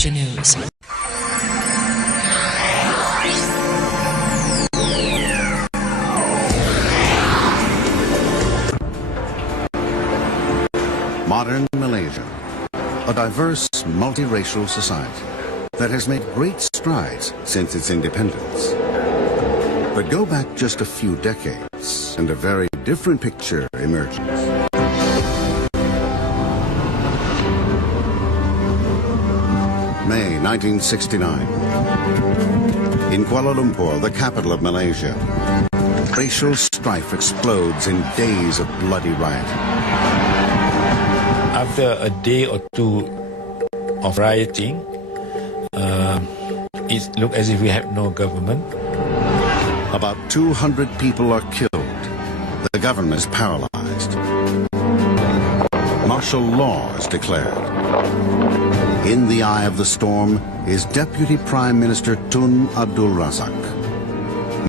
Malaysia News. Modern Malaysia, a diverse, multiracial society that has made great strides since its independence. But go back just a few decades and a very different picture emerges. May 1969. In Kuala Lumpur, the capital of Malaysia, racial strife explodes in days of bloody riot. After a day or two of rioting, it looked as if we have no government. About 200 people are killed. The government is paralyzed. Martial law is declared. In the eye of the storm is Deputy Prime Minister Tun Abdul Razak.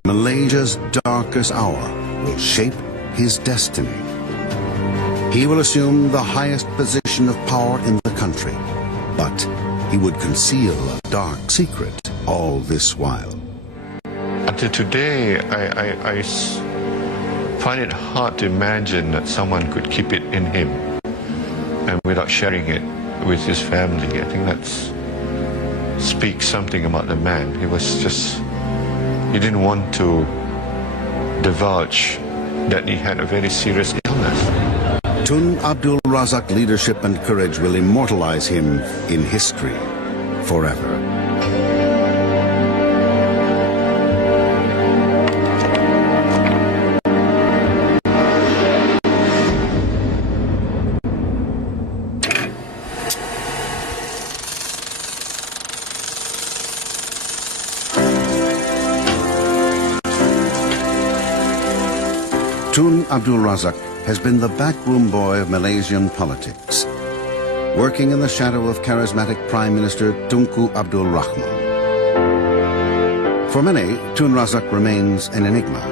Malaysia's darkest hour will shape his destiny. He will assume the highest position of power in the country, but he would conceal a dark secret all this while. Until today, I find it hard to imagine that someone could keep it in him and without sharing it with his family. I think that speaks something about the man. He didn't want to divulge that he had a very serious illness. Tun Abdul Razak's leadership and courage will immortalize him in history forever. Tun Abdul Razak has been the backroom boy of Malaysian politics, working in the shadow of charismatic Prime Minister Tunku Abdul Rahman. For many, Tun Razak remains an enigma,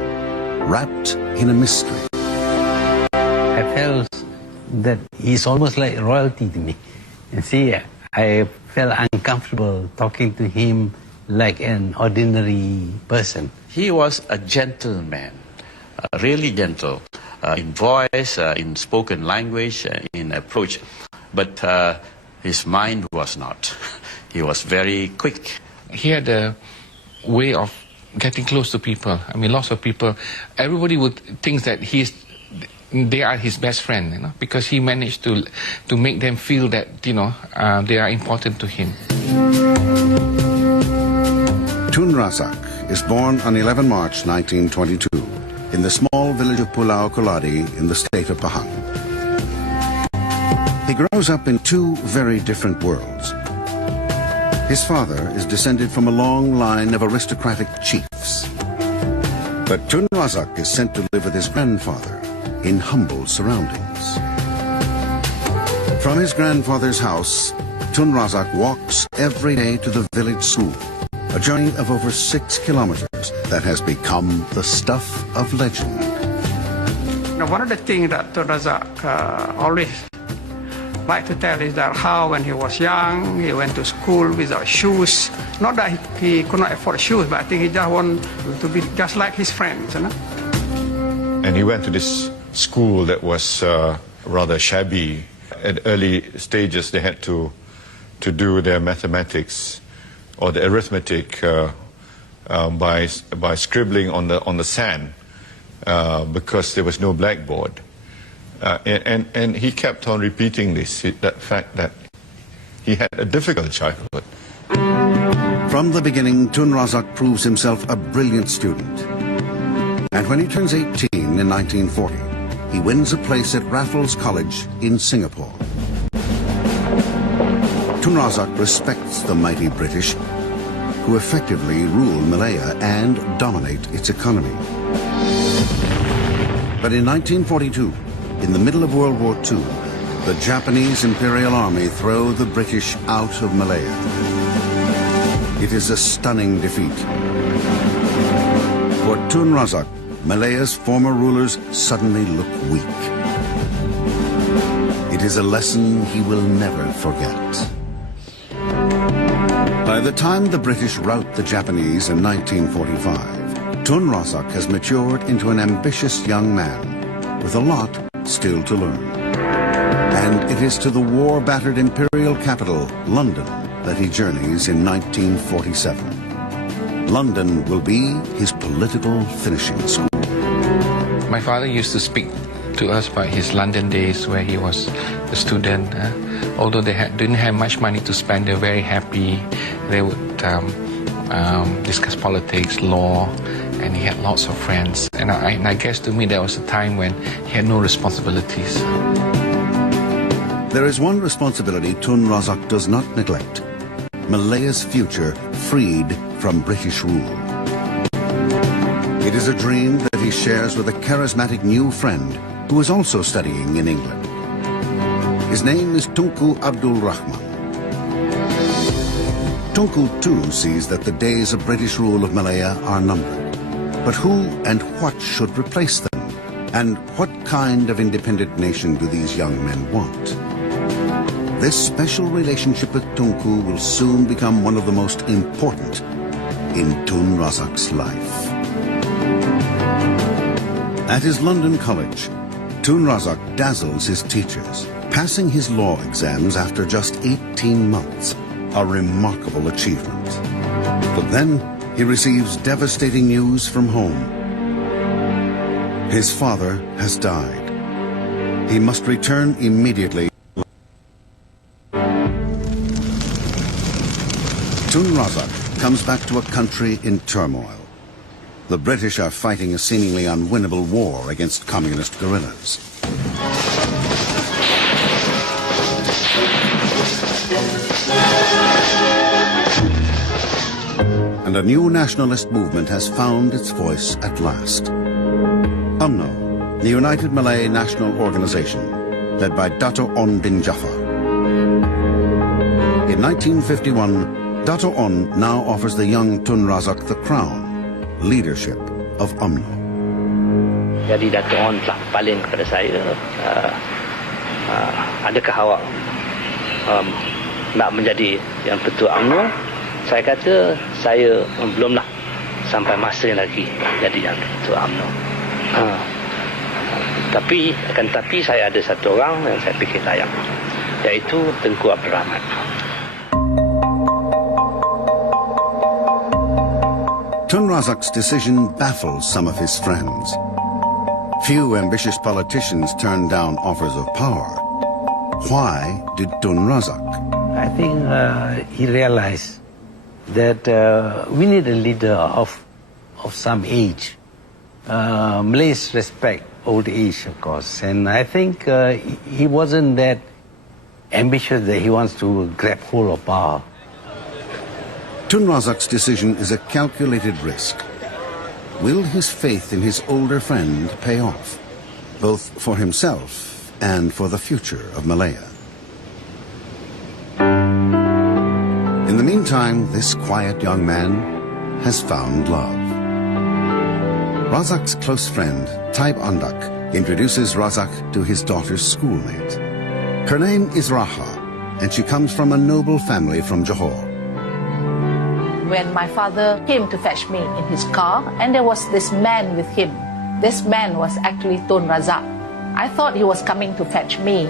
wrapped in a mystery. I felt that he's almost like royalty to me. You see, I felt uncomfortable talking to him like an ordinary person. He was a gentleman, really gentle. In voice, in spoken language, in approach, but his mind was not. He was very quick. He had a way of getting close to people. I mean, lots of people, everybody would think that they are his best friend, you know, because he managed to make them feel that, you know, they are important to him. Tun Razak is born on 11 March 1922. In the small village of Pulau Koladi in the state of Pahang. He grows up in two very different worlds. His father is descended from a long line of aristocratic chiefs. But Tun Razak is sent to live with his grandfather in humble surroundings. From his grandfather's house, Tun Razak walks every day to the village school. A journey of over 6 kilometers that has become the stuff of legend. Now, one of the things that Tun Razak always liked to tell is that how when he was young, he went to school without shoes. Not that he could not afford shoes, but I think he just wanted to be just like his friends. You know? And he went to this school that was rather shabby. At early stages, they had to do their mathematics or the arithmetic by scribbling on the sand because there was no blackboard. And he kept on repeating that fact that he had a difficult childhood. From the beginning, Tun Razak proves himself a brilliant student. And when he turns 18 in 1940, he wins a place at Raffles College in Singapore. Tun Razak respects the mighty British, who effectively rule Malaya and dominate its economy. But in 1942, in the middle of World War II, the Japanese Imperial Army throw the British out of Malaya. It is a stunning defeat. For Tun Razak, Malaya's former rulers suddenly look weak. It is a lesson he will never forget. By the time the British rout the Japanese in 1945, Tun Razak has matured into an ambitious young man with a lot still to learn. And it is to the war-battered imperial capital, London, that he journeys in 1947. London will be his political finishing school. My father used to speak to us about his London days where he was a student. Although they didn't have much money to spend, they were very happy. They would discuss politics, law, and he had lots of friends. And I guess to me that was a time when he had no responsibilities. There is one responsibility Tun Razak does not neglect: Malaya's future freed from British rule. It is a dream that he shares with a charismatic new friend who is also studying in England. His name is Tunku Abdul Rahman. Tunku too sees that the days of British rule of Malaya are numbered. But who and what should replace them? And what kind of independent nation do these young men want? This special relationship with Tunku will soon become one of the most important in Tun Razak's life. At his London college, Tun Razak dazzles his teachers, passing his law exams after just 18 months, a remarkable achievement. But then he receives devastating news from home. His father has died. He must return immediately. Tun Razak comes back to a country in turmoil. The British are fighting a seemingly unwinnable war against communist guerrillas. And a new nationalist movement has found its voice at last. UMNO, the United Malay National Organization, led by Datuk On bin Jaafar. In 1951, Datuk On now offers the young Tun Razak the crown, leadership of UMNO. Jadi Datuk On telah paling kepada saya, adakah awak nak menjadi yang ketua UMNO? Saya kata saya belumlah sampai masa lagi jadi yang ketua UMNO. Tapi saya ada satu orang yang saya fikir layak, iaitu Tunku Abdul Rahman. Tun Razak's decision baffles some of his friends. Few ambitious politicians turn down offers of power. Why did Tun Razak? I think he realized that we need a leader of some age. Malays respect old age, of course, and I think he wasn't that ambitious that he wants to grab hold of power. Tun Razak's decision is a calculated risk. Will his faith in his older friend pay off, both for himself and for the future of Malaya? In the meantime, this quiet young man has found love. Razak's close friend, Taib Andak, introduces Razak to his daughter's schoolmate. Her name is Raha, and she comes from a noble family from Johor. When my father came to fetch me in his car, and there was this man with him. This man was actually Tun Razak. I thought he was coming to fetch me,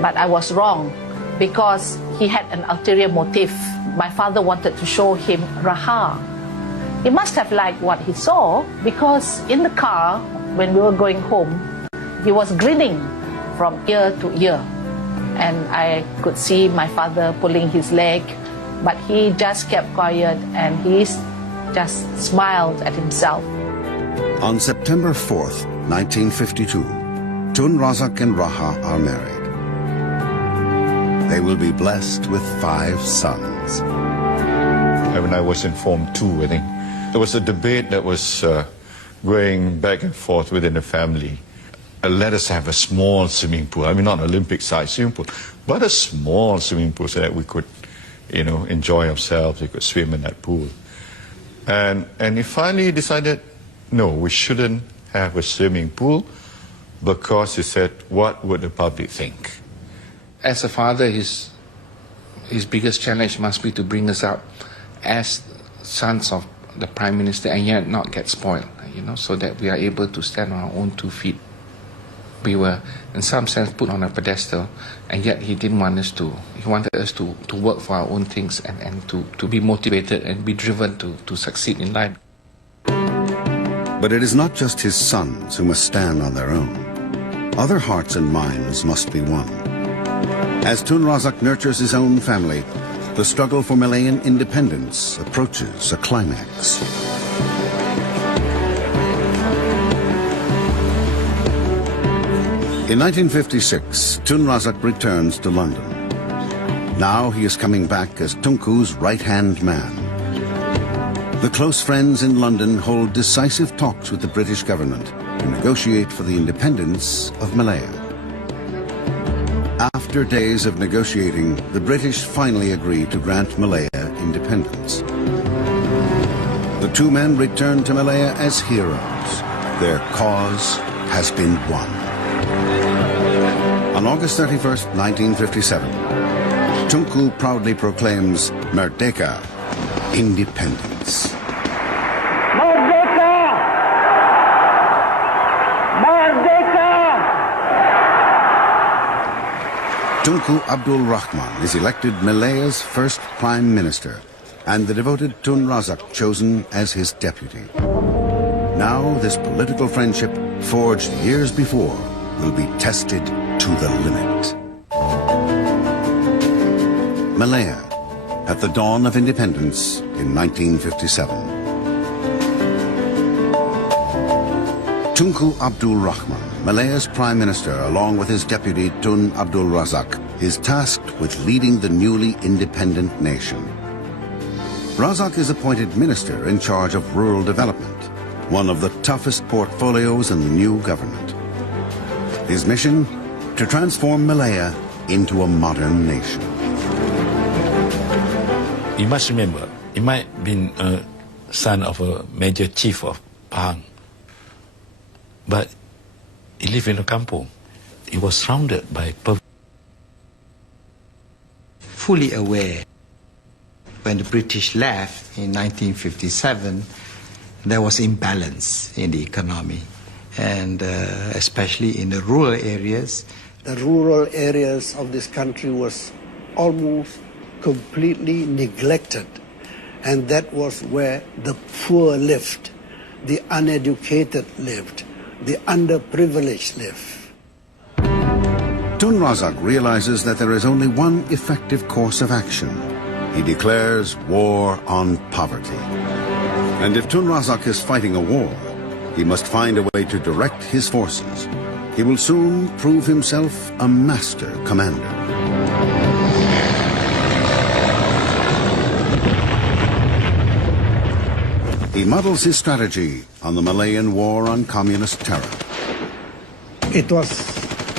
but I was wrong because he had an ulterior motive. My father wanted to show him Raha. He must have liked what he saw because in the car, when we were going home, he was grinning from ear to ear. And I could see my father pulling his leg, but he just kept quiet and he just smiled at himself. On September 4th, 1952, Tun Razak and Raha are married. They will be blessed with 5 sons. When I was informed too, I think there was a debate that was going back and forth within the family. Let us have a small swimming pool. I mean, not an Olympic-sized swimming pool, but a small swimming pool so that we could, enjoy ourselves. We could swim in that pool. And he finally decided, no, we shouldn't have a swimming pool because he said, what would the public think? As a father, he's his biggest challenge must be to bring us up as sons of the Prime Minister and yet not get spoiled, so that we are able to stand on our own 2 feet. We were, in some sense, put on a pedestal, and yet he didn't want us to. He wanted us to work for our own things and to be motivated and be driven to succeed in life. But it is not just his sons who must stand on their own. Other hearts and minds must be won. As Tun Razak nurtures his own family, the struggle for Malayan independence approaches a climax. In 1956, Tun Razak returns to London. Now he is coming back as Tunku's right-hand man. The close friends in London hold decisive talks with the British government to negotiate for the independence of Malaya. After days of negotiating, the British finally agree to grant Malaya independence. The two men return to Malaya as heroes. Their cause has been won. On August 31st, 1957, Tunku proudly proclaims Merdeka, independence. Merdeka! Merdeka! Tunku Abdul Rahman is elected Malaya's first Prime Minister and the devoted Tun Razak chosen as his deputy. Now this political friendship, forged years before, will be tested to the limit. Malaya, at the dawn of independence in 1957. Tunku Abdul Rahman, Malaya's Prime Minister, along with his deputy Tun Abdul Razak, is tasked with leading the newly independent nation. Razak is appointed minister in charge of rural development, one of the toughest portfolios in the new government. His mission? To transform Malaya into a modern nation. You must remember, he might have been a son of a major chief of Pahang, but he lived in a kampung. He was surrounded by fully aware when the British left in 1957, there was imbalance in the economy, and especially in the rural areas. The rural areas of this country was almost completely neglected, and that was where the poor lived, the uneducated lived, the underprivileged lived. Tun Razak realizes that there is only one effective course of action. He declares war on poverty. And if Tun Razak is fighting a war, he must find a way to direct his forces. He will soon prove himself a master commander. He models his strategy on the Malayan War on Communist Terror. It was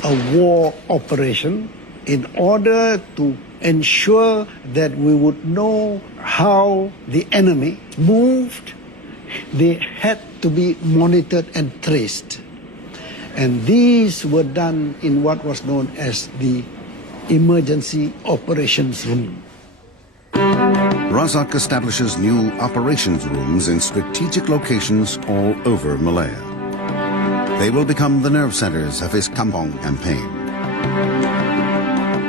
a war operation in order to ensure that we would know how the enemy moved. They had to be monitored and traced. And these were done in what was known as the Emergency Operations Room. Razak establishes new operations rooms in strategic locations all over Malaya. They will become the nerve centers of his Kampong campaign.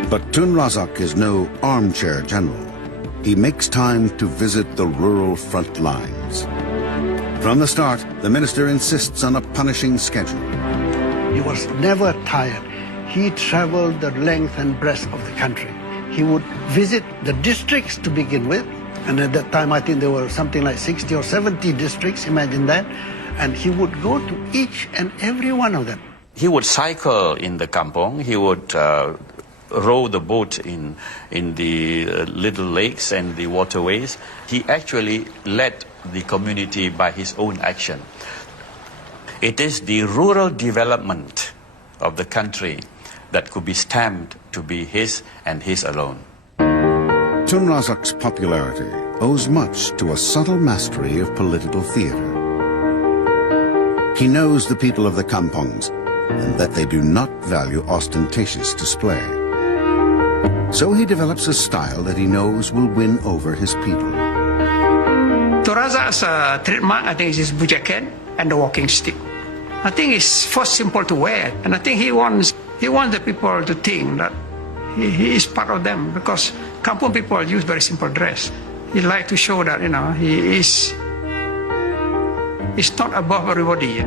But Tun Razak is no armchair general. He makes time to visit the rural front lines. From the start, the minister insists on a punishing schedule. He was never tired. He traveled the length and breadth of the country. He would visit the districts to begin with, and at that time I think there were something like 60 or 70 districts, imagine that, and he would go to each and every one of them. He would cycle in the kampong, he would row the boat in the little lakes and the waterways. He actually led the community by his own action. It is the rural development of the country that could be stamped to be his and his alone. Tun Razak's popularity owes much to a subtle mastery of political theater. He knows the people of the kampongs and that they do not value ostentatious display. So he develops a style that he knows will win over his people. Tun Razak's trademark, I think, is his blue jacket and the walking stick. I think it's first simple to wear, and I think he wants the people to think that he is part of them, because kampung people use very simple dress. He like to show that, he is not above everybody.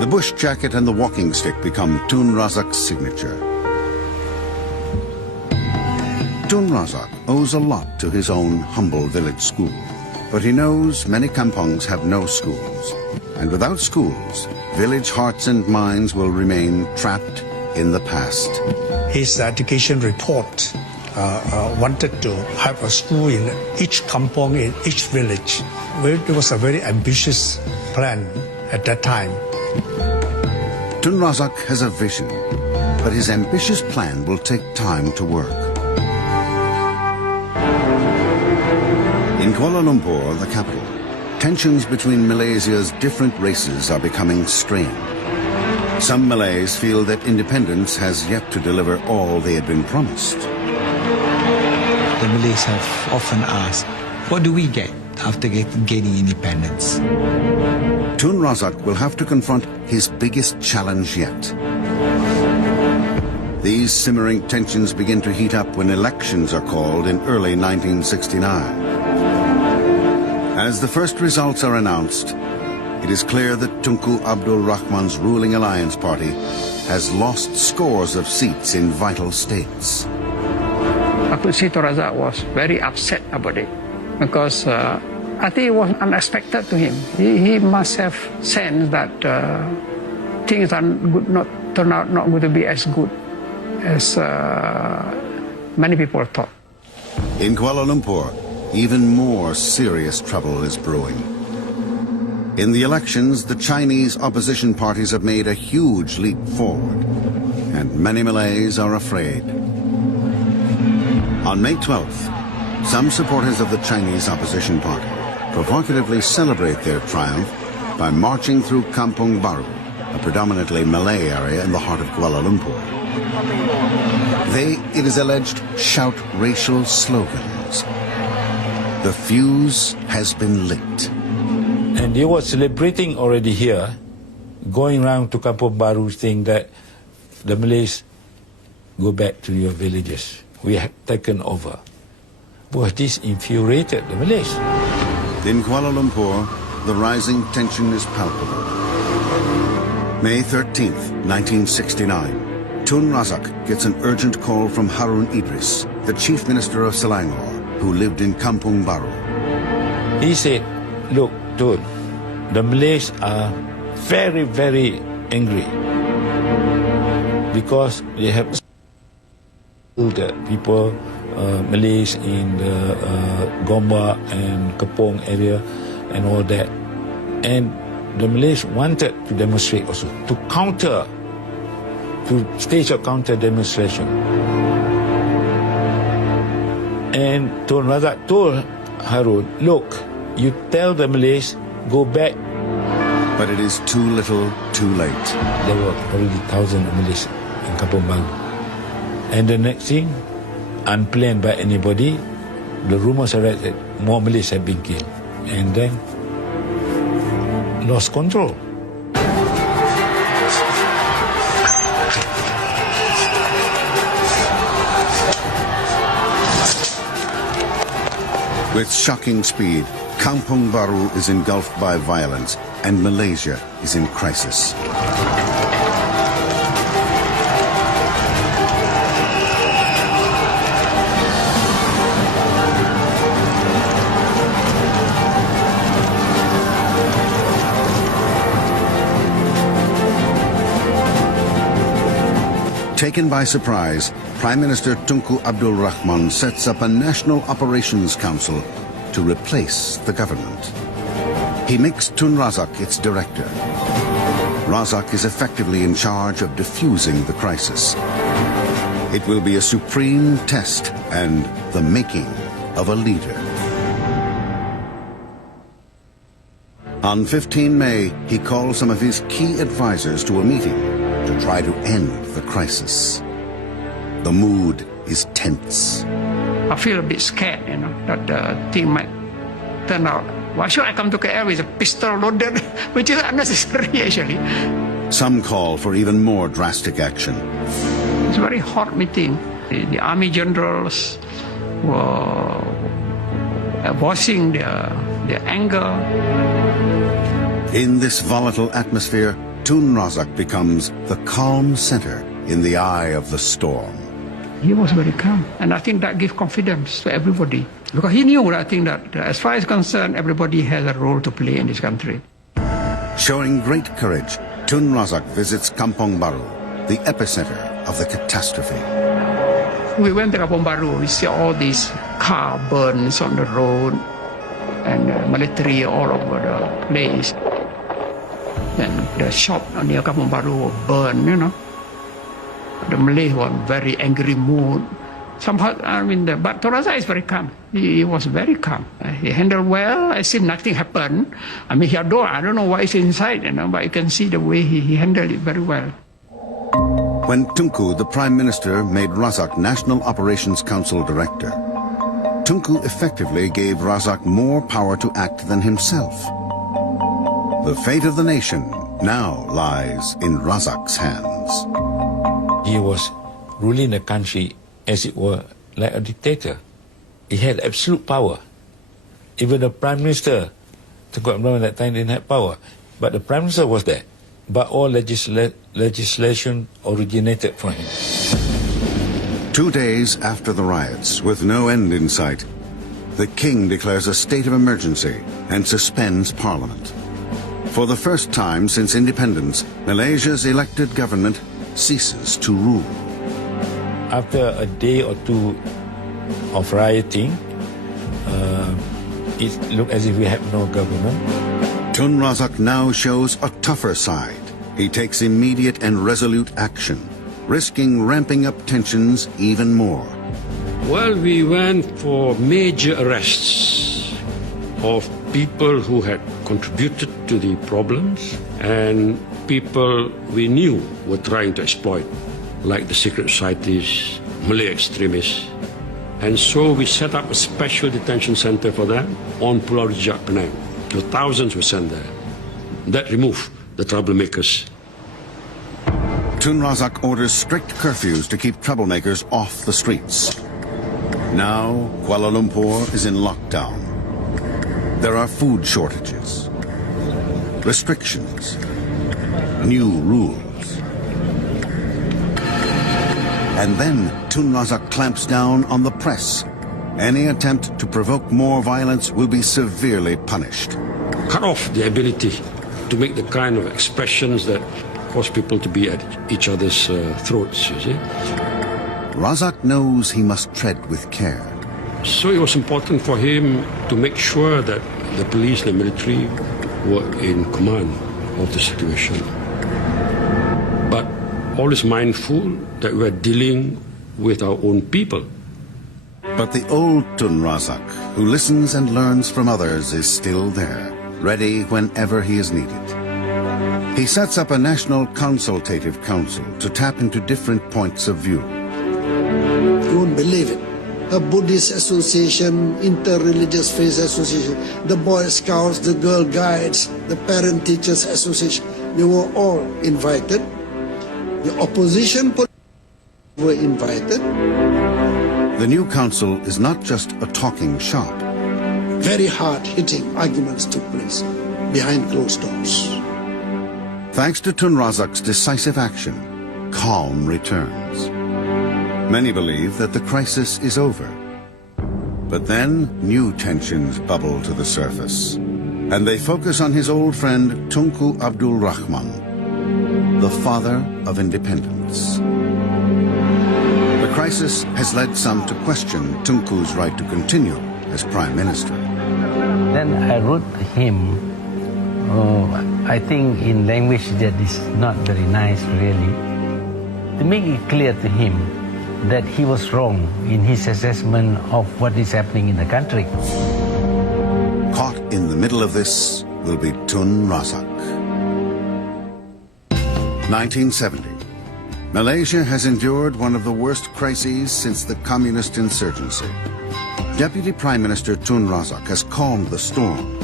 The bush jacket and the walking stick become Tun Razak's signature. Tun Razak owes a lot to his own humble village school, but he knows many kampongs have no schools, and without schools, village hearts and minds will remain trapped in the past. His education report wanted to have a school in each kampong, in each village. It was a very ambitious plan at that time. Tun Razak has a vision, but his ambitious plan will take time to work. In Kuala Lumpur, the capital, tensions between Malaysia's different races are becoming strained. Some Malays feel that independence has yet to deliver all they had been promised. The Malays have often asked, what do we get after gaining independence? Tun Razak will have to confront his biggest challenge yet. These simmering tensions begin to heat up when elections are called in early 1969. As the first results are announced, it is clear that Tunku Abdul Rahman's ruling alliance party has lost scores of seats in vital states. I could see Tun Razak was very upset about it, because I think it was unexpected to him. He must have sensed that things are turn out not going to be as good as many people thought. In Kuala Lumpur, even more serious trouble is brewing. In the elections, the Chinese opposition parties have made a huge leap forward, and many Malays are afraid. On May 12th, some supporters of the Chinese opposition party provocatively celebrate their triumph by marching through Kampung Baru, a predominantly Malay area in the heart of Kuala Lumpur. They, it is alleged, shout racial slogans. The fuse has been lit. And they were celebrating already here, going around to Kampung Baru saying that the Malays go back to your villages. We have taken over. Boy, this infuriated the Malays. In Kuala Lumpur, the rising tension is palpable. May 13th, 1969, Tun Razak gets an urgent call from Harun Idris, the chief minister of Selangor, who lived in Kampung Baru. He said, look, Tun, the Malays are very, very angry because they have the people, Malays in the Gombak and Kepong area and all that. And the Malays wanted to demonstrate also, to stage a counter demonstration. And Tun Razak told Harun, look, you tell the Malays, go back. But it is too little, too late. There were already thousands of Malays in Kampung Baru. And the next thing, unplanned by anybody, the rumors are that more Malays have been killed. And then, lost control. With shocking speed, Kampung Baru is engulfed by violence and Malaysia is in crisis. Taken by surprise, Prime Minister Tunku Abdul Rahman sets up a National Operations Council to replace the government. He makes Tun Razak its director. Razak is effectively in charge of diffusing the crisis. It will be a supreme test and the making of a leader. On 15 May, he calls some of his key advisors to a meeting to try to end the crisis. The mood is tense. I feel a bit scared, that the thing might turn out. Why should I come to KL with a pistol loaded, which is unnecessary actually. Some call for even more drastic action. It's a very hot meeting. The army generals were voicing their anger. In this volatile atmosphere, Tun Razak becomes the calm center in the eye of the storm. He was very calm, and I think that gives confidence to everybody. Because he knew, I think, that as far as concerned, everybody has a role to play in this country. Showing great courage, Tun Razak visits Kampong Baru, the epicenter of the catastrophe. We went to Kampong Baru, we see all these car burns on the road, and military all over the place. And the shop near Kampong Baru were burned, The Malay were in very angry mood. Somehow, but Tun Razak is very calm. He was very calm. He handled well. I see nothing happened. I don't know what is inside, but you can see the way he handled it very well. When Tunku, the Prime Minister, made Razak National Operations Council Director, Tunku effectively gave Razak more power to act than himself. The fate of the nation now lies in Razak's hands. He was ruling the country as it were like a dictator. He had absolute power. Even the Prime Minister, Tunku Abdul Razak at that time didn't have power. But the Prime Minister was there. But all legislation originated from him. 2 days after the riots, with no end in sight, the king declares a state of emergency and suspends parliament. For the first time since independence, Malaysia's elected government ceases to rule. After a day or two of rioting, it looked as if we had no government. Tun Razak now shows a tougher side. He takes immediate and resolute action, risking ramping up tensions even more. Well, we went for major arrests of people who had contributed to the problems and people we knew were trying to exploit, like the secret societies, Malay extremists. And so we set up a special detention center for them on Pulau Rejak, Penang. So thousands were sent there. That removed the troublemakers. Tun Razak orders strict curfews to keep troublemakers off the streets. Now, Kuala Lumpur is in lockdown. There are food shortages, restrictions, new rules. And then Tun Razak clamps down on the press. Any attempt to provoke more violence will be severely punished. Cut off the ability to make the kind of expressions that cause people to be at each other's throats, you see. Razak knows he must tread with care. So it was important for him to make sure that the police and the military were in command of the situation. But always mindful that we are dealing with our own people. But the old Tun Razak, who listens and learns from others, is still there, ready whenever he is needed. He sets up a national consultative council to tap into different points of view. You won't believe it. A Buddhist association, inter-religious faith association, the Boy Scouts, the Girl Guides, the Parent Teachers Association, they were all invited. The opposition were invited. The new council is not just a talking shop. Very hard-hitting arguments took place behind closed doors. Thanks to Tun Razak's decisive action, calm returns. Many believe that the crisis is over. But then new tensions bubble to the surface, and they focus on his old friend Tunku Abdul Rahman, the father of independence. The crisis has led some to question Tunku's right to continue as Prime Minister. Then I wrote to him, I think in language that is not very nice really, to make it clear to him that he was wrong in his assessment of what is happening in the country. Caught in the middle of this will be Tun Razak. 1970. Malaysia has endured one of the worst crises since the communist insurgency. Deputy Prime Minister Tun Razak has calmed the storm,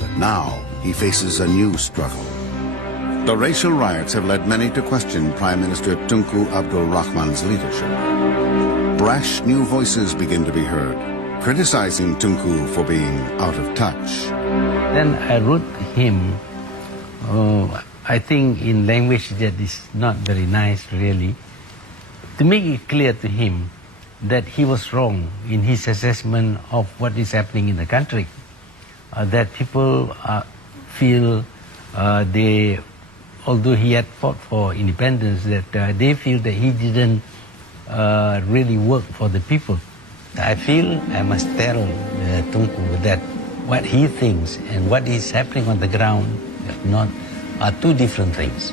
but now he faces a new struggle. The racial riots have led many to question Prime Minister Tunku Abdul Rahman's leadership. Brash new voices begin to be heard, criticizing Tunku for being out of touch. Then I wrote him, I think in language that is not very nice really, to make it clear to him that he was wrong in his assessment of what is happening in the country. That people feel although he had fought for independence, that they feel that he didn't really work for the people. I feel I must tell Tunku that what he thinks and what is happening on the ground are two different things.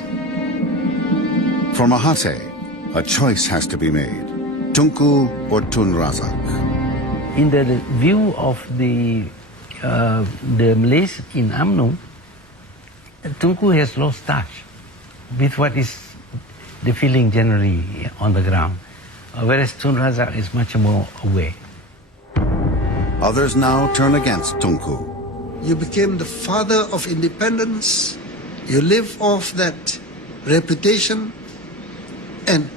For Mahathir, a choice has to be made. Tunku or Tun Razak? In the view of the Malays in UMNO, Tunku has lost touch with what is the feeling generally on the ground, whereas Tun Razak is much more aware. Others now turn against Tunku. You became the father of independence. You live off that reputation, and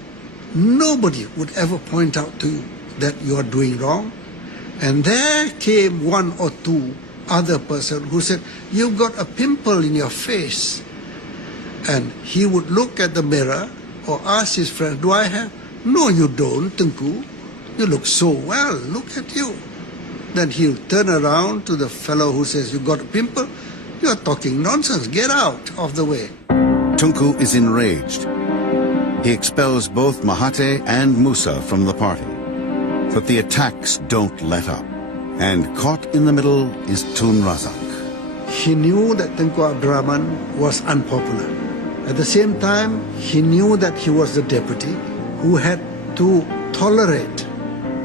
nobody would ever point out to you that you are doing wrong. And there came one or two other person who said, you've got a pimple in your face. And he would look at the mirror or ask his friend, do I have? No, you don't, Tunku. You look so well, look at you. Then he'll turn around to the fellow who says, you got a pimple? You're talking nonsense, get out of the way. Tunku is enraged. He expels both Mahathir and Musa from the party. But the attacks don't let up. And caught in the middle is Tun Razak. He knew that Tunku Abdul Rahman was unpopular. At the same time, he knew that he was the deputy who had to tolerate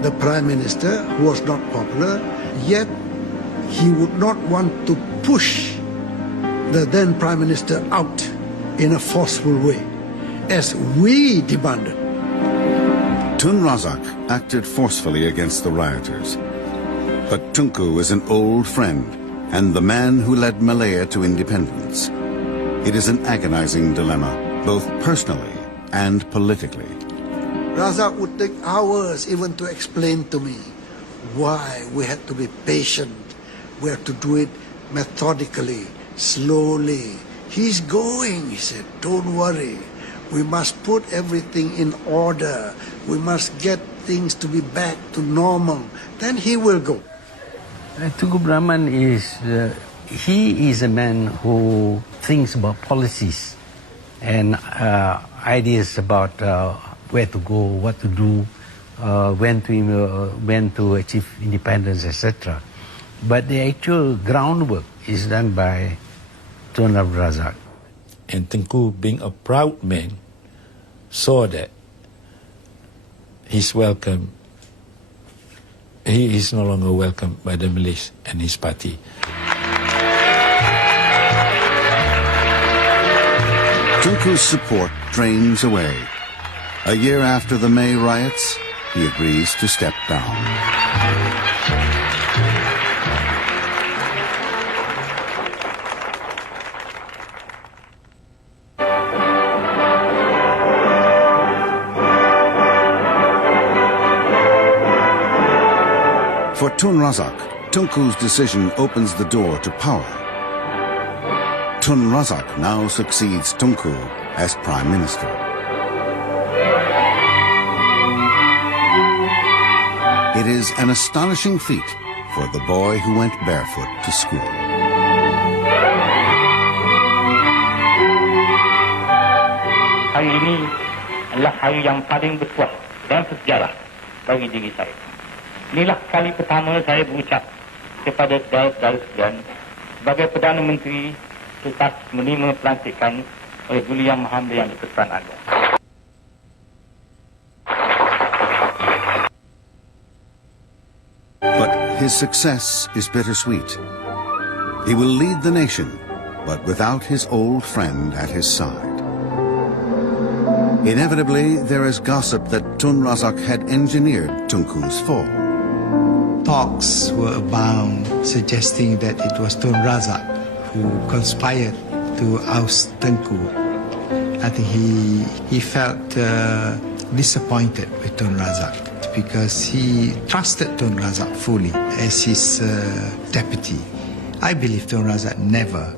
the Prime Minister who was not popular, yet he would not want to push the then Prime Minister out in a forceful way, as we demanded. Tun Razak acted forcefully against the rioters. But Tunku is an old friend and the man who led Malaya to independence. It is an agonizing dilemma, both personally and politically. Razak would take hours even to explain to me why we had to be patient. We had to do it methodically, slowly. He's going, he said, don't worry. We must put everything in order. We must get things to be back to normal. Then he will go. Tunku Brahman he is a man who thinks about policies and ideas about where to go, what to do, when to achieve independence, etc. But the actual groundwork is done by Tun Abdul Razak. And Tunku, being a proud man, saw that he's welcome. He is no longer welcome by the Malays and his party. Tunku's support drains away. A year after the May riots, he agrees to step down. For Tun Razak, Tunku's decision opens the door to power. Tun Razak now succeeds Tunku as Prime Minister. It is an astonishing feat for the boy who went barefoot to school. Hari ini adalah hari yang paling bertuah dalam sejarah bagi diri saya. Inilah kali pertama saya berucap kepada saudara-saudara sekalian sebagai Perdana Menteri selepas menerima pelantikan oleh Beliau Yang Maha Mulia Yang di-Persatuan Agong. But his success is bittersweet. He will lead the nation, but without his old friend at his side. Inevitably, there is gossip that Tun Razak had engineered Tunku's fall. Talks were abound suggesting that it was Tun Razak who conspired to oust Tunku. I think he felt disappointed with Tun Razak because he trusted Tun Razak fully as his deputy. I believe Tun Razak never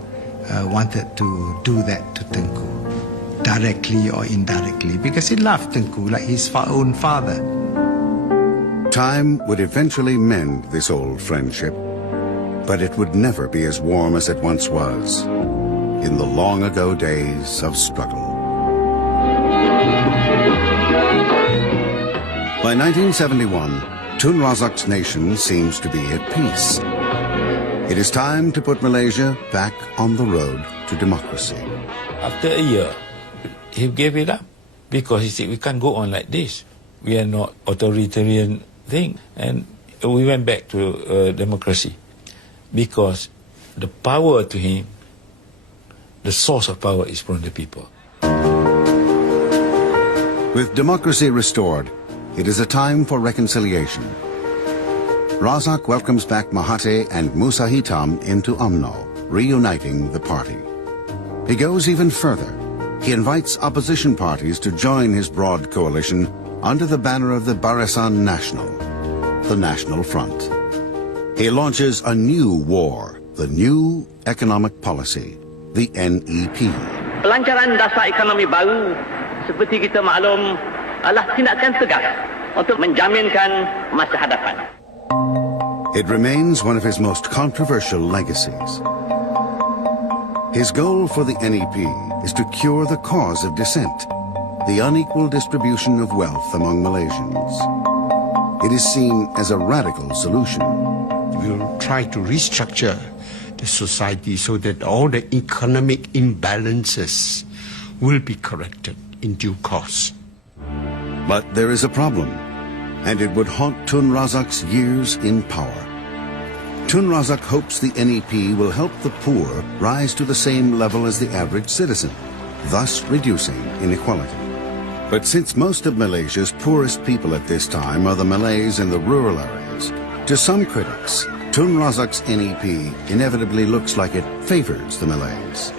wanted to do that to Tunku, directly or indirectly, because he loved Tunku like his own father. Time would eventually mend this old friendship, but it would never be as warm as it once was in the long ago days of struggle. By 1971, Tun Razak's nation seems to be at peace. It is time to put Malaysia back on the road to democracy. After a year, he gave it up because he said, we can't go on like this. We are not authoritarian thing. And we went back to democracy because the power to him, the source of power is from the people. With democracy restored, it is a time for reconciliation. Razak welcomes back Mahathir and Musa Hitam into UMNO, reuniting the party. He goes even further. He invites opposition parties to join his broad coalition under the banner of the Barisan Nasional, the National Front. He launches a new war, the new economic policy, the NEP. Pelancaran dasar ekonomi baru seperti kita maklum adalah tindakan tegas untuk menjaminkan masa hadapan. It remains one of his most controversial legacies. His goal for the NEP is to cure the cause of dissent, the unequal distribution of wealth among Malaysians. It is seen as a radical solution. We'll try to restructure the society so that all the economic imbalances will be corrected in due course. But there is a problem, and it would haunt Tun Razak's years in power. Tun Razak hopes the NEP will help the poor rise to the same level as the average citizen, thus reducing inequality. But since most of Malaysia's poorest people at this time are the Malays in the rural areas, to some critics, Tun Razak's NEP inevitably looks like it favors the Malays.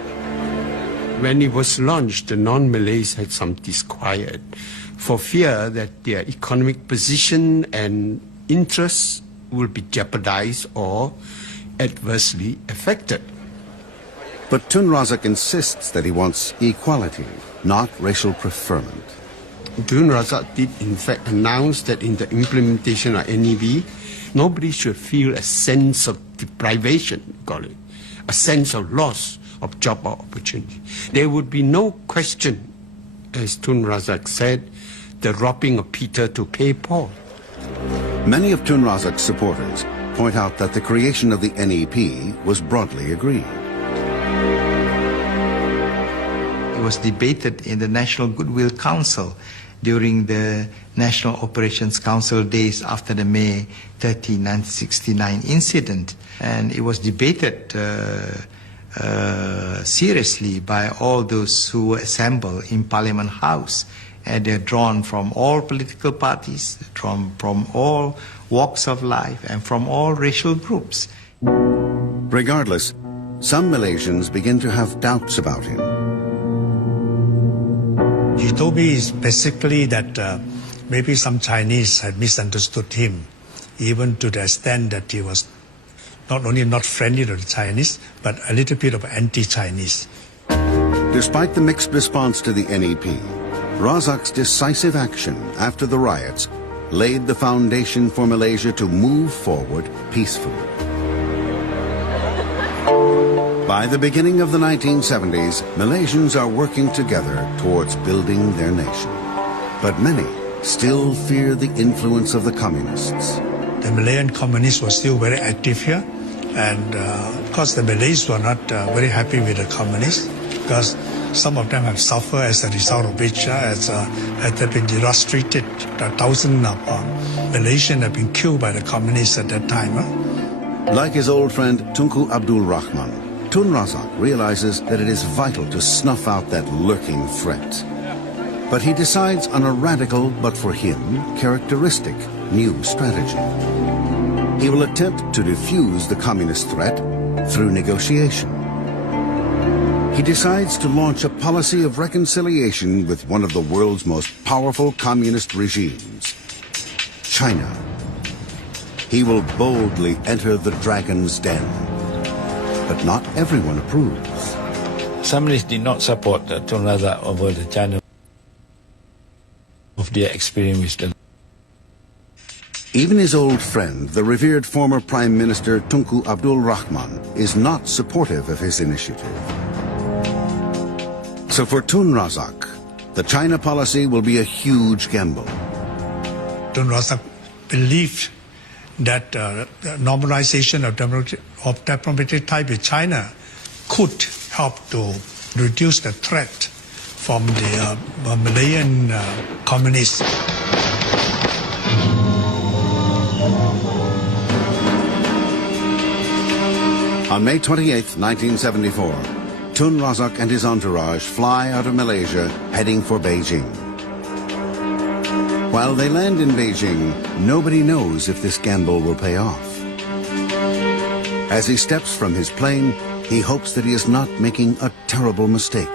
When it was launched, the non-Malays had some disquiet for fear that their economic position and interests will be jeopardized or adversely affected. But Tun Razak insists that he wants equality, not racial preferment. Tun Razak did in fact announce that in the implementation of NEP, nobody should feel a sense of deprivation, call it, a sense of loss of job or opportunity. There would be no question, as Tun Razak said, the robbing of Peter to pay Paul. Many of Tun Razak's supporters point out that the creation of the NEP was broadly agreed. It was debated in the National Goodwill Council during the National Operations Council days after the May 30, 1969 incident. And it was debated seriously by all those who were assembled in Parliament House. And they're drawn from all political parties, from all walks of life, and from all racial groups. Regardless, some Malaysians begin to have doubts about him. He told me basically that maybe some Chinese had misunderstood him, even to the extent that he was not only not friendly to the Chinese, but a little bit of anti-Chinese. Despite the mixed response to the NEP, Razak's decisive action after the riots laid the foundation for Malaysia to move forward peacefully. By the beginning of the 1970s, Malaysians are working together towards building their nation. But many still fear the influence of the communists. The Malayan communists were still very active here, and of course the Malays were not very happy with the communists, because some of them have suffered as a result of which as they've been illustrated. Thousands of Malaysians have been killed by the communists at that time. Like his old friend Tunku Abdul Rahman, Tun Razak realizes that it is vital to snuff out that lurking threat. But he decides on a radical, but for him, characteristic, new strategy. He will attempt to defuse the communist threat through negotiation. He decides to launch a policy of reconciliation with one of the world's most powerful communist regimes, China. He will boldly enter the dragon's den. But not everyone approves. Some Malays did not support Tun Razak over the China of their experience with the. Even his old friend, the revered former Prime Minister Tunku Abdul Rahman, is not supportive of his initiative. So for Tun Razak, the China policy will be a huge gamble. Tun Razak believed that normalization of diplomatic ties with China could help to reduce the threat from the Malayan communists. On May 28, 1974, Tun Razak and his entourage fly out of Malaysia, heading for Beijing. While they land in Beijing, nobody knows if this gamble will pay off. As he steps from his plane, he hopes that he is not making a terrible mistake.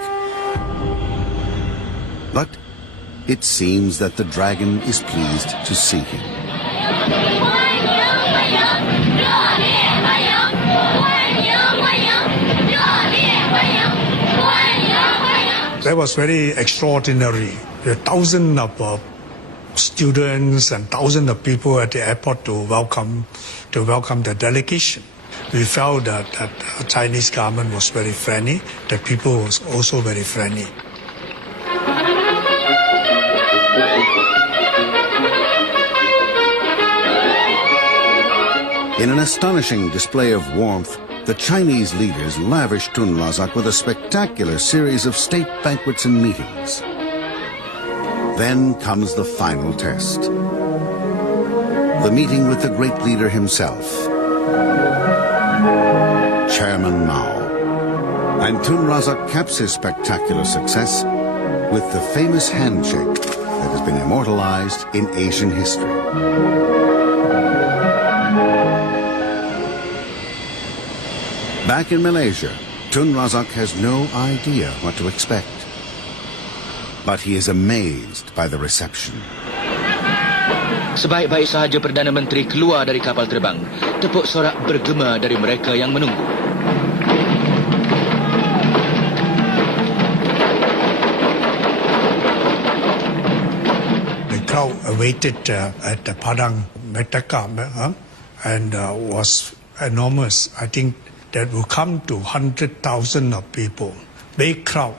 But it seems that the dragon is pleased to see him. That was very extraordinary. There were thousands of students and thousands of people at the airport to welcome the delegation. We felt that the Chinese government was very friendly, the people was also very friendly. In an astonishing display of warmth, the Chinese leaders lavished Tun Razak with a spectacular series of state banquets and meetings. Then comes the final test. The meeting with the great leader himself, Chairman Mao. And Tun Razak caps his spectacular success with the famous handshake that has been immortalized in Asian history. Back in Malaysia, Tun Razak has no idea what to expect. But he is amazed by the reception. Sebaik-baik sahaja Perdana Menteri keluar dari kapal terbang, tepuk sorak bergema dari mereka yang menunggu. The crowd awaited at the Padang Metaka and was enormous. I think that will come to 100,000 of people. Big crowd.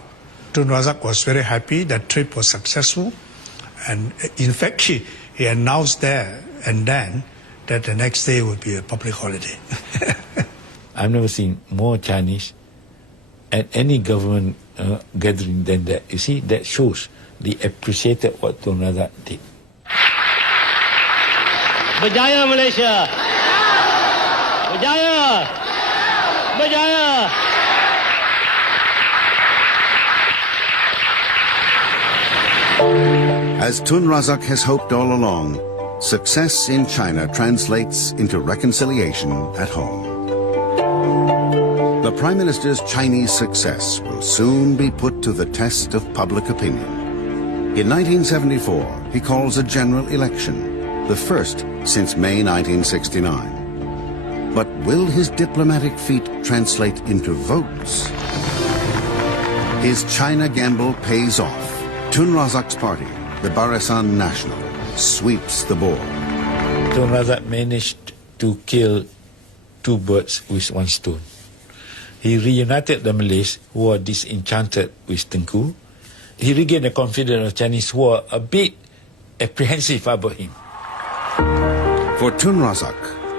Tun Razak was very happy that trip was successful. And in fact, he announced there and then that the next day would be a public holiday. I've never seen more Chinese at any government gathering than that. You see, that shows they appreciated what Tun Razak did. Berjaya Malaysia! Berjaya! Berjaya! As Tun Razak has hoped all along, success in China translates into reconciliation at home. The Prime Minister's Chinese success will soon be put to the test of public opinion. In 1974, he calls a general election, the first since May 1969. But will his diplomatic feat translate into votes? His China gamble pays off. Tun Razak's party, the Barisan Nasional, sweeps the board. Tun Razak managed to kill two birds with one stone. He reunited the Malays who were disenchanted with Tengku. He regained the confidence of Chinese who were a bit apprehensive about him. For Tun Razak,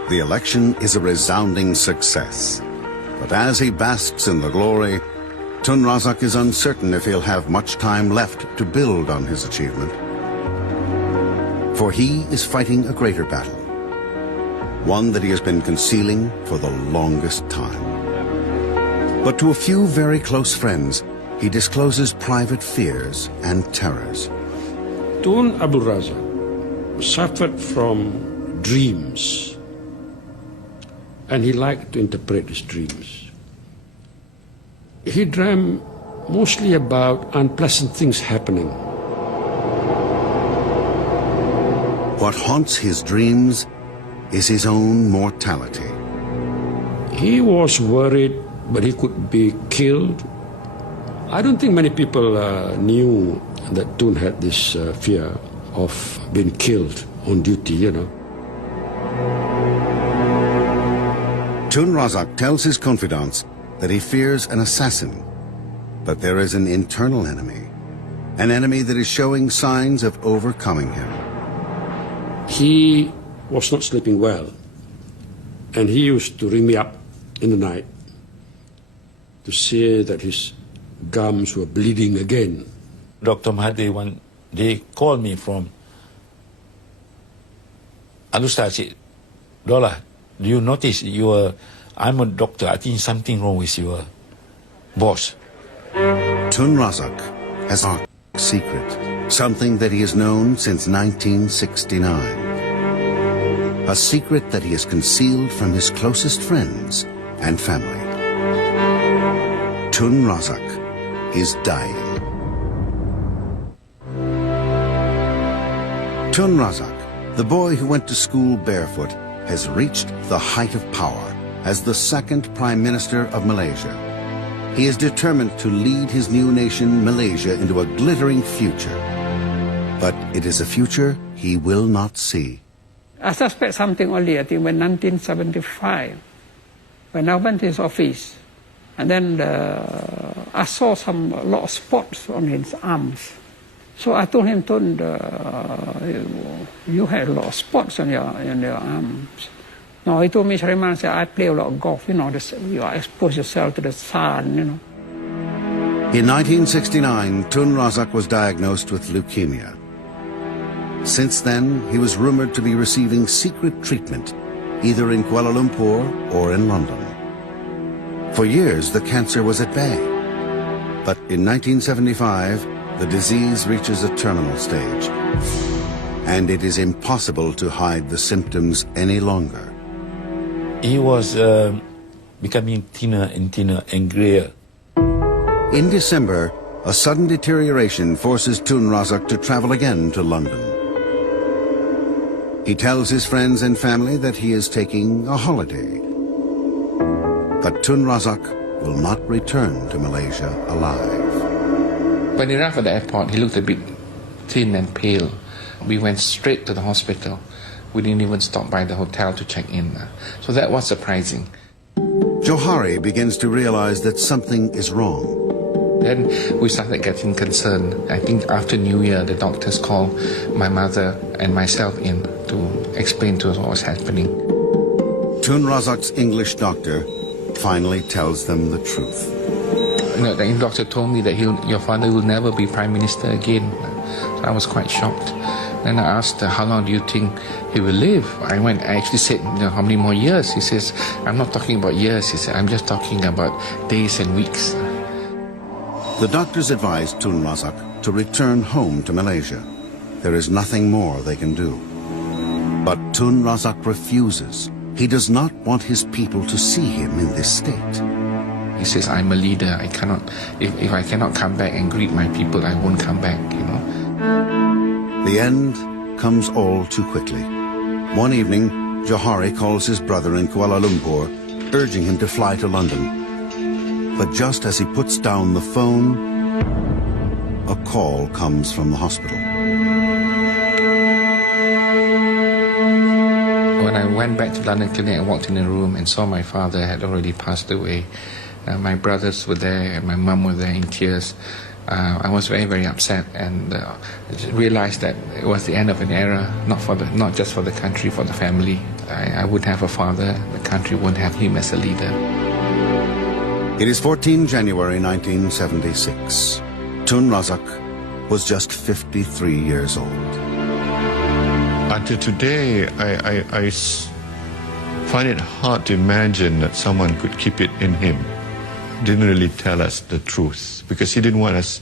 the election is a resounding success. But as he basks in the glory, Tun Razak is uncertain if he'll have much time left to build on his achievement. For he is fighting a greater battle, one that he has been concealing for the longest time. But to a few very close friends, he discloses private fears and terrors. Tun Abdul Razak suffered from dreams, and he liked to interpret his dreams. He dreamt mostly about unpleasant things happening. What haunts his dreams is his own mortality. He was worried, but he could be killed. I don't think many people knew that Tun had this fear of being killed on duty, you know. Tun Razak tells his confidants that he fears an assassin, but there is an internal enemy that is showing signs of overcoming him. He was not sleeping well, and he used to ring me up in the night to say that his gums were bleeding again. Dr. Mahathir, one day called me from Alustar, said, Dola, do you notice I'm a doctor, I think something wrong with your boss. Tun Razak has a secret, something that he has known since 1969. A secret that he has concealed from his closest friends and family. Tun Razak is dying. Tun Razak, the boy who went to school barefoot, has reached the height of power as the second Prime Minister of Malaysia. He is determined to lead his new nation, Malaysia, into a glittering future. But it is a future he will not see. I suspect something only, I think, when 1975, when I went to his office, and then I saw a lot of spots on his arms. So I told him, Tun, you had a lot of spots on your arms. No, he told me, Sherman, I play a lot of golf, you know, you expose yourself to the sun, you know. In 1969, Tun Razak was diagnosed with leukemia. Since then, he was rumored to be receiving secret treatment, either in Kuala Lumpur or in London. For years, the cancer was at bay. But in 1975, the disease reaches a terminal stage, and it is impossible to hide the symptoms any longer. He was becoming thinner and thinner and grayer. In December, a sudden deterioration forces Tun Razak to travel again to London. He tells his friends and family that he is taking a holiday. But Tun Razak will not return to Malaysia alive. When he arrived at the airport, he looked a bit thin and pale. We went straight to the hospital. We didn't even stop by the hotel to check in. So that was surprising. Johari begins to realize that something is wrong. Then we started getting concerned. I think after New Year, the doctors called my mother and myself in to explain to us what was happening. Tun Razak's English doctor finally tells them the truth. You know, the doctor told me that your father will never be Prime Minister again. So I was quite shocked. Then I asked, how long do you think he will live? I actually said, how many more years? He says, I'm not talking about years. He said, I'm just talking about days and weeks. The doctors advised Tun Razak to return home to Malaysia. There is nothing more they can do. But Tun Razak refuses. He does not want his people to see him in this state. He says, I'm a leader. I cannot, if I cannot come back and greet my people, I won't come back, you know. The end comes all too quickly. One evening, Johari calls his brother in Kuala Lumpur, urging him to fly to London. But just as he puts down the phone, a call comes from the hospital. When I went back to London Clinic, I walked in the room and saw my father had already passed away. My brothers were there and my mum were there in tears. I was very, very upset and realized that it was the end of an era, not just for the country, for the family. I would have a father, the country wouldn't have him as a leader. It is 14 January 1976. Tun Razak was just 53 years old. Until today, I find it hard to imagine that someone could keep it in him didn't really tell us the truth because he didn't want us,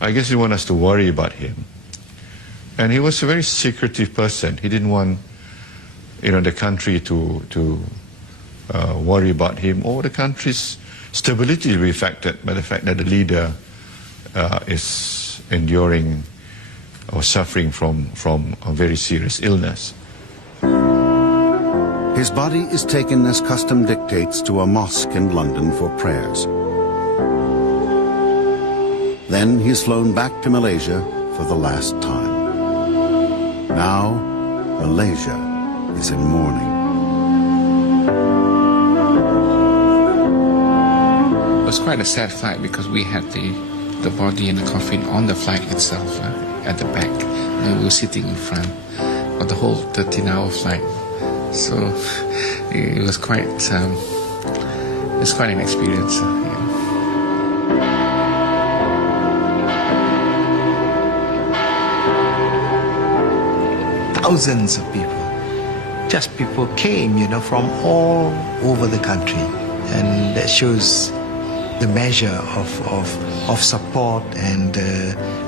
I guess he didn't want us to worry about him. And he was a very secretive person. He didn't want, the country to worry about him, or the country's stability to be affected by the fact that the leader is enduring or suffering from a very serious illness. His body is taken as custom dictates to a mosque in London for prayers. Then he is flown back to Malaysia for the last time. Now, Malaysia is in mourning. It was quite a sad flight because we had the body and the coffin on the flight itself, at the back. And we were sitting in front of the whole 13-hour flight. So it was quite an experience. Thousands of people came, from all over the country, and that shows the measure of support and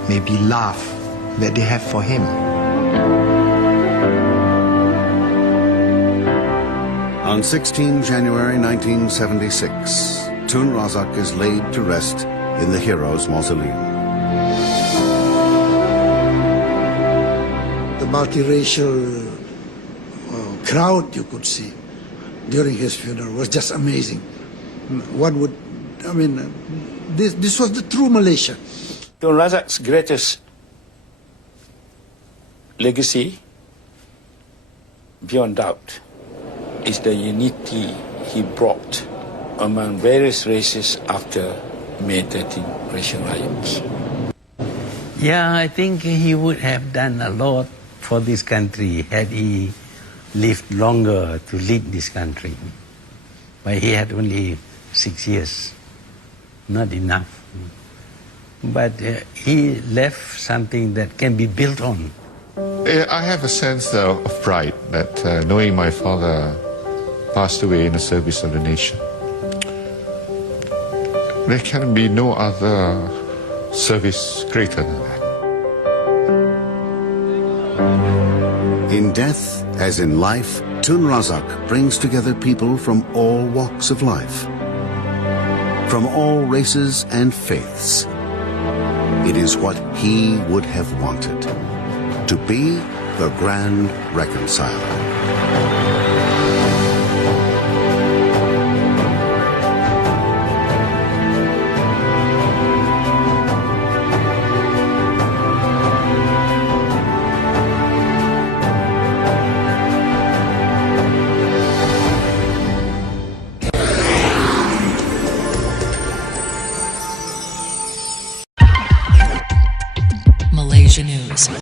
maybe love that they have for him. On 16 January 1976, Tun Razak is laid to rest in the Heroes' Mausoleum. The multiracial crowd you could see during his funeral was just amazing. This was the true Malaysia. Tun Razak's greatest legacy, beyond doubt, is the unity he brought among various races after May 13 racial riots. Yeah, I think he would have done a lot for this country had he lived longer to lead this country. But he had only 6 years, not enough. But he left something that can be built on. I have a sense of pride that knowing my father passed away in the service of the nation. There can be no other service greater than that. In death, as in life, Tun Razak brings together people from all walks of life, from all races and faiths. It is what he would have wanted, to be the grand reconciler. Malaysia News.